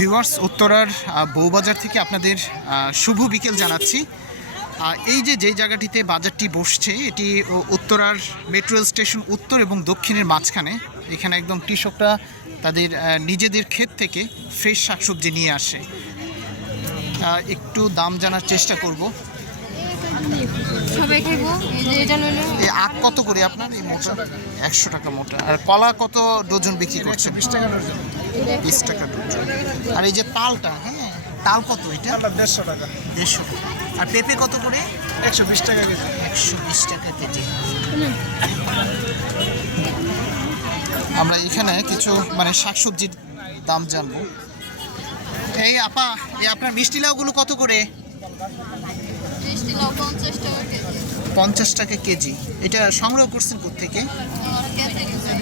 Viewers, উত্তরার বউবাজার থেকে আপনাদের শুভ বিকেল জানাচ্ছি। এই যেই জায়গাটিতে বাজারটি বসছে এটি উত্তরার মেট্রো রেল স্টেশন উত্তর এবং দক্ষিণের মাঝখানে। এখানে একদম কৃষকরা তাদের নিজেদের ক্ষেত থেকে ফ্রেশ শাকসবজি নিয়ে আসে। একটু দাম জানার চেষ্টা করব। এই আখ কত করে আপনার? এই মোটা 100 টাকা মোটা। আর কলা কত ডজন বিক্রি করছে? 20 টাকা ডজন। 20 টাকা ডজন। আর এই যে তালটা, হ্যাঁ তাল কত এটা? 150 টাকা। 150 টাকা। আর পেঁপে কত করে? 120 টাকা কেজি। 120 টাকা কেজি। আমরা এখানে কিছু শাকসবজির দাম জানবো। এই আপা, এই আপনার মিষ্টি লাউগুলো কত করে? 50 টাকা কেজি। এটা সংগ্রহ করছেন কোত্থেকে?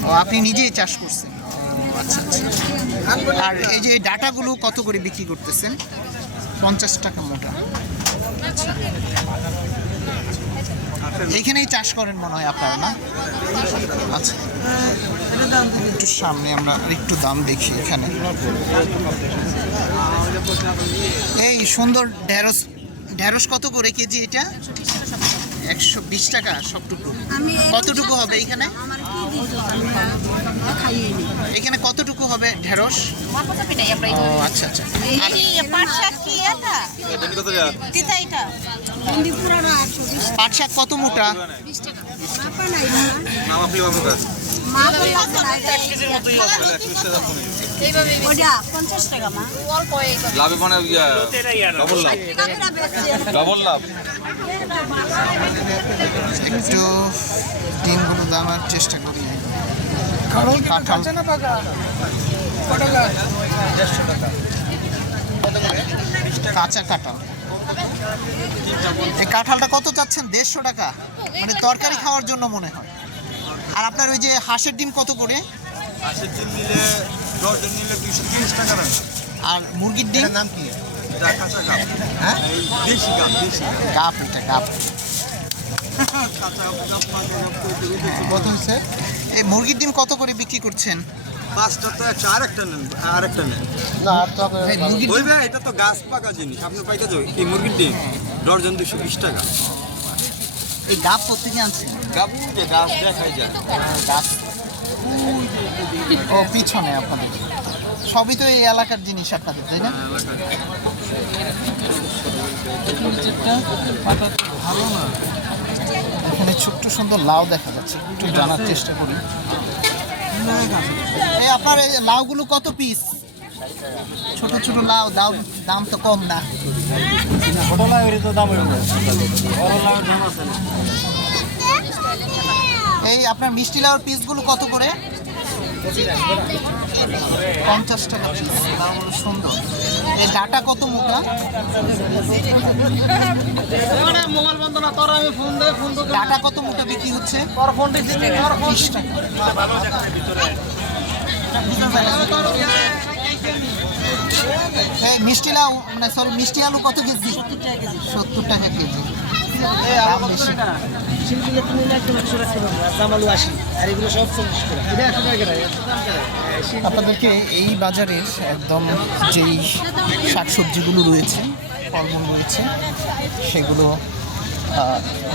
ও, আপনি নিজেই চাষ করছেন? আচ্ছা আচ্ছা। আর এই যে ডাটাগুলো কত করে বিক্রি করতেছেন? 50 টাকা মোটা। আচ্ছা, এইখানেই চাষ করেন মনে হয় আপনারা, না? আচ্ছা, একটু সামনে আমরা একটু দাম দেখি। এখানে এই সুন্দর ঢেঁড়স, ঢেঁড়স কত করে কেজি এটা? 120 টাকা সবটুকু। কতটুকু হবে এখানে? এখানে কতটুকু হবে ঢেঁড়স? ও আচ্ছা আচ্ছা। পাট শাক কত মোটা? একটু ডিমগুলো দামার চেষ্টা করি। কাঁঠাল কাঁচা কাঁঠাল, এই কাঁঠালটা কত চাচ্ছেন? 150 টাকা। মানে তরকারি খাওয়ার জন্য মনে হয়। আর আপনার ওই যে হাঁসের ডিম কত করে? হাঁসের ডিম নিলে ডজন নিলে 230 টাকা। আর মুরগির ডিম নাম কি? কাঁচা গাপ। হ্যাঁ, দেশি গাপ। দেশি গাপ, এটা গাপ। কত হচ্ছে? এই মুরগির ডিম কত করে বিক্রি করছেন? 5টা তো 100। আরেকটা নেন, আরেকটা নেন। মুরগির ডিম, এটা তো গাছ পাকা জিনিস, আপনি পাইতে যাবে। এই মুরগির ডিম ডজন 220 টাকা। এই গাপ কোথেকে আনছেন? গাব যে গাছ দেখাই যায়। গাছ ও পিছনে আপনাদের। সবই তো এই এলাকার জিনিস আপনাদের, তাই না? ভালো না। এখানে ছোট্ট সুন্দর লাউ দেখা যাচ্ছে, একটু জানার চেষ্টা করি। এই আপনার এই লাউগুলো কত পিস? ছোট ছোট লাউ, দাম তো কম না। এই আপনার মিষ্টি লাউর পিসগুলো কত করে? 50 টাকা পিস। লাউগুলো সুন্দর। এই ডাটা কত মোটা? ডাটা কত মোটা বিক্রি হচ্ছে? 20 টাকা। এই মিষ্টি লাউ সরি মিষ্টি আলু কত কেজি? 70 টাকা কেজি। আপনাদেরকে এই বাজারের একদম যেই শাকসবজিগুলো রয়েছে, ফলমূল রয়েছে, সেগুলো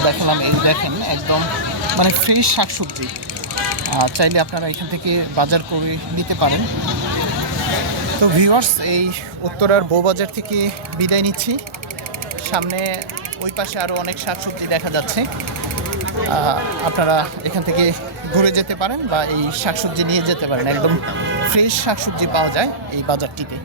দেখালাম। এই দেখেন একদম ফ্রেশ শাকসবজি। চাইলে আপনারা এখান থেকে বাজার করে নিতে পারেন। তো ভিউয়ার্স, এই উত্তরার বউবাজার থেকে বিদায় নিচ্ছি। সামনে ওই পাশে আরও অনেক শাকসবজি দেখা যাচ্ছে। আপনারা এখান থেকে ঘুরে যেতে পারেন বা এই শাকসবজি নিয়ে যেতে পারেন। একদম ফ্রেশ শাকসবজি পাওয়া যায় এই বাজারটিতে।